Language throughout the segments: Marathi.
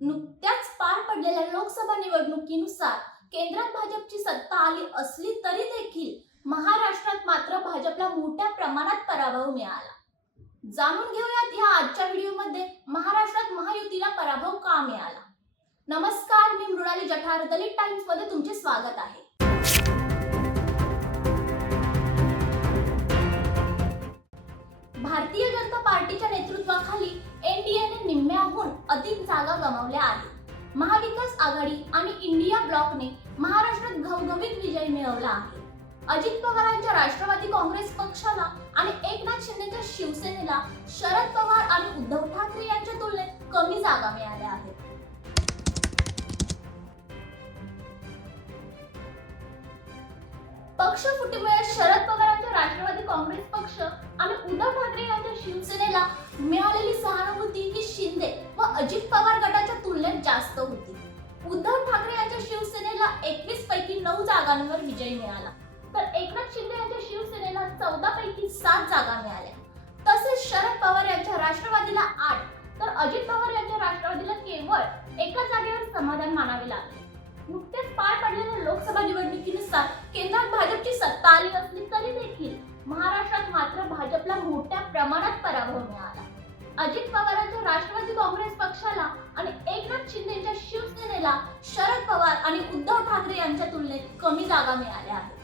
नुकत्याच पार पडलेल्या लोकसभा निवडणुकीनुसार केंद्रात भाजपची सत्ता आली असली तरी देखील महाराष्ट्रात मात्र भाजपला मोठ्या प्रमाणात पराभव मिळाला. जाणून घेऊयात ह्या आजच्या व्हिडिओमध्ये महाराष्ट्रात महायुतीला पराभव का मिळाला. नमस्कार, मी मृणाली जठार, दलित टाइम्स मध्ये तुमचे स्वागत आहे. भारतीय जनता पार्टीच्या नेतृत्वाखाली एनडीएने निम्म्याहून अधिक जागा गमावल्या आहेत. महाविकास आघाडी आणि इंडिया ब्लॉकने महाराष्ट्रात घवघवीत विजय मिळवला आहे. अजित पवारांच्या राष्ट्रवादी काँग्रेस पक्षाला आणि एकनाथ शिंदेच्या शिवसेनेला शरद पवार आणि उद्धव ठाकरे यांच्या तुलनेत कमी जागा मिळाल्या आहेत. पक्ष फुटीमुळे शरद पवारांच्या राष्ट्रवादी काँग्रेस पक्ष आणि उद्धव ठाकरे यांच्या शिवसेनेला मिळालेली सहानुभूती ही शिंदे व अजित पवार गटाच्या तुलनेत जास्त होती. उद्धव ठाकरे यांच्या शिवसेनेला 21 पैकी 9 जागांवर विजय मिळाला, तर एकनाथ शिंदे यांच्या शिवसेनेला 14 पैकी 7 जागा मिळाल्या. तसेच शरद पवार यांच्या राष्ट्रवादीला 8 तर अजित पवार यांच्या राष्ट्रवादीला केवळ एका जागेवर समाधान मानावे लागले. नुकतेच पार पडलेल्या लोकसभा निवडणुकीनुसार केंद्रात भाजपची सत्ता आली असली तरी देखील महाराष्ट्रात मात्र भाजपला मोठ्या प्रमाणात पराभव मिळाला. अजित पवारांच्या राष्ट्रवादी काँग्रेस पक्षाला आणि एकनाथ शिंदेच्या शिवसेनेला शरद पवार आणि उद्धव ठाकरे यांच्या तुलनेत कमी जागा मिळाल्या आहेत.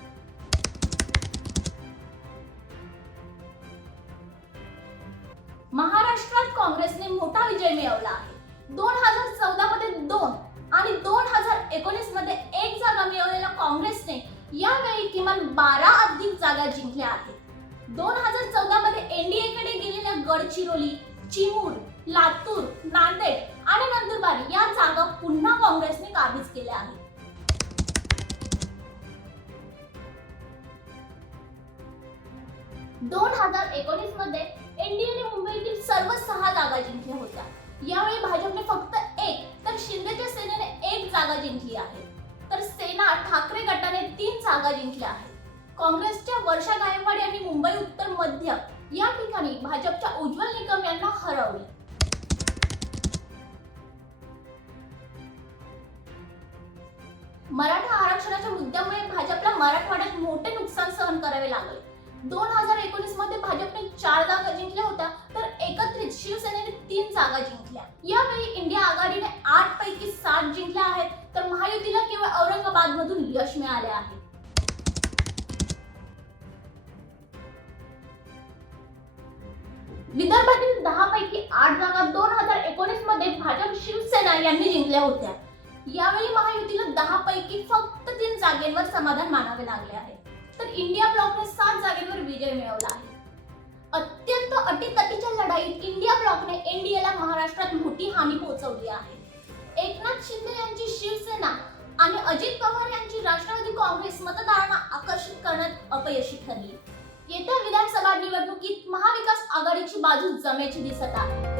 महाराष्ट्रात काँग्रेसने मोठा विजय मिळवला आहे. 2014 मध्ये 2 आणि 2019 मध्ये 1 जागा मिळवलेल्या काँग्रेसने यावेळी किमान 12 अधिक जागा जिंकल्या आहेत. 2014 मध्ये एनडीए कडे गेलेल्या गडचिरोली, चिमूर, लातूर, नांदेड आणि नंदुरबार या जागा पुन्हा काँग्रेसने काबीज केल्या आहेत. दोन 2019 मध्ये एनडीएने मुंबईतील सर्व 6 जागा जिंकल्या होत्या. यावेळी भाजपने फक्त 1 तर शिंदेच्या सेनेने 1 जागा जिंकली आहे, तर सेना ठाकरे गटाने 3 जागा जिंकल्या आहेत. काँग्रेसच्या वर्षा गायकवाड यांनी मुंबई उत्तर मध्य या ठिकाणी भाजपच्या उज्ज्वल निकम यांना हरवले. मराठा आरक्षणाच्या मुद्द्यामुळे भाजपला मराठवाड्यात मोठे नुकसान सहन करावे लागले. 2019 मध्ये भाजपने 4 जागा जिंकल्या होत्या, तर एकत्रित शिवसेनेने 3 जागा जिंकल्या. यावेळी इंडिया आघाडीने 8 पैकी 7 जिंकल्या आहेत, तर महायुतीला केवळ औरंगाबाद मधून यश मिळाले आहे. विदर्भातील 10 पैकी 8 जागा 2019 मध्ये भाजप शिवसेना यांनी जिंकल्या होत्या. यावेळी महायुतीला 10 पैकी फक्त 3 जागेवर समाधान मानावे लागले आहे, तर इंडिया ब्लॉकने 7 जागेवर विजय मिळवला आहे. अत्यंत अटीतटीच्या लढाईत इंडिया ब्लॉकने एनडीएला महाराष्ट्रात मोठी हानी पोहोचवली आहे. एकनाथ शिंदे यांची शिवसेना आणि अजित पवार यांची राष्ट्रवादी काँग्रेस मतदारांना आकर्षित करण्यात अपयशी ठरली. येत्या विधानसभा निवडणुकीत महाविकास आघाडीची बाजू जमेची दिसत आहे.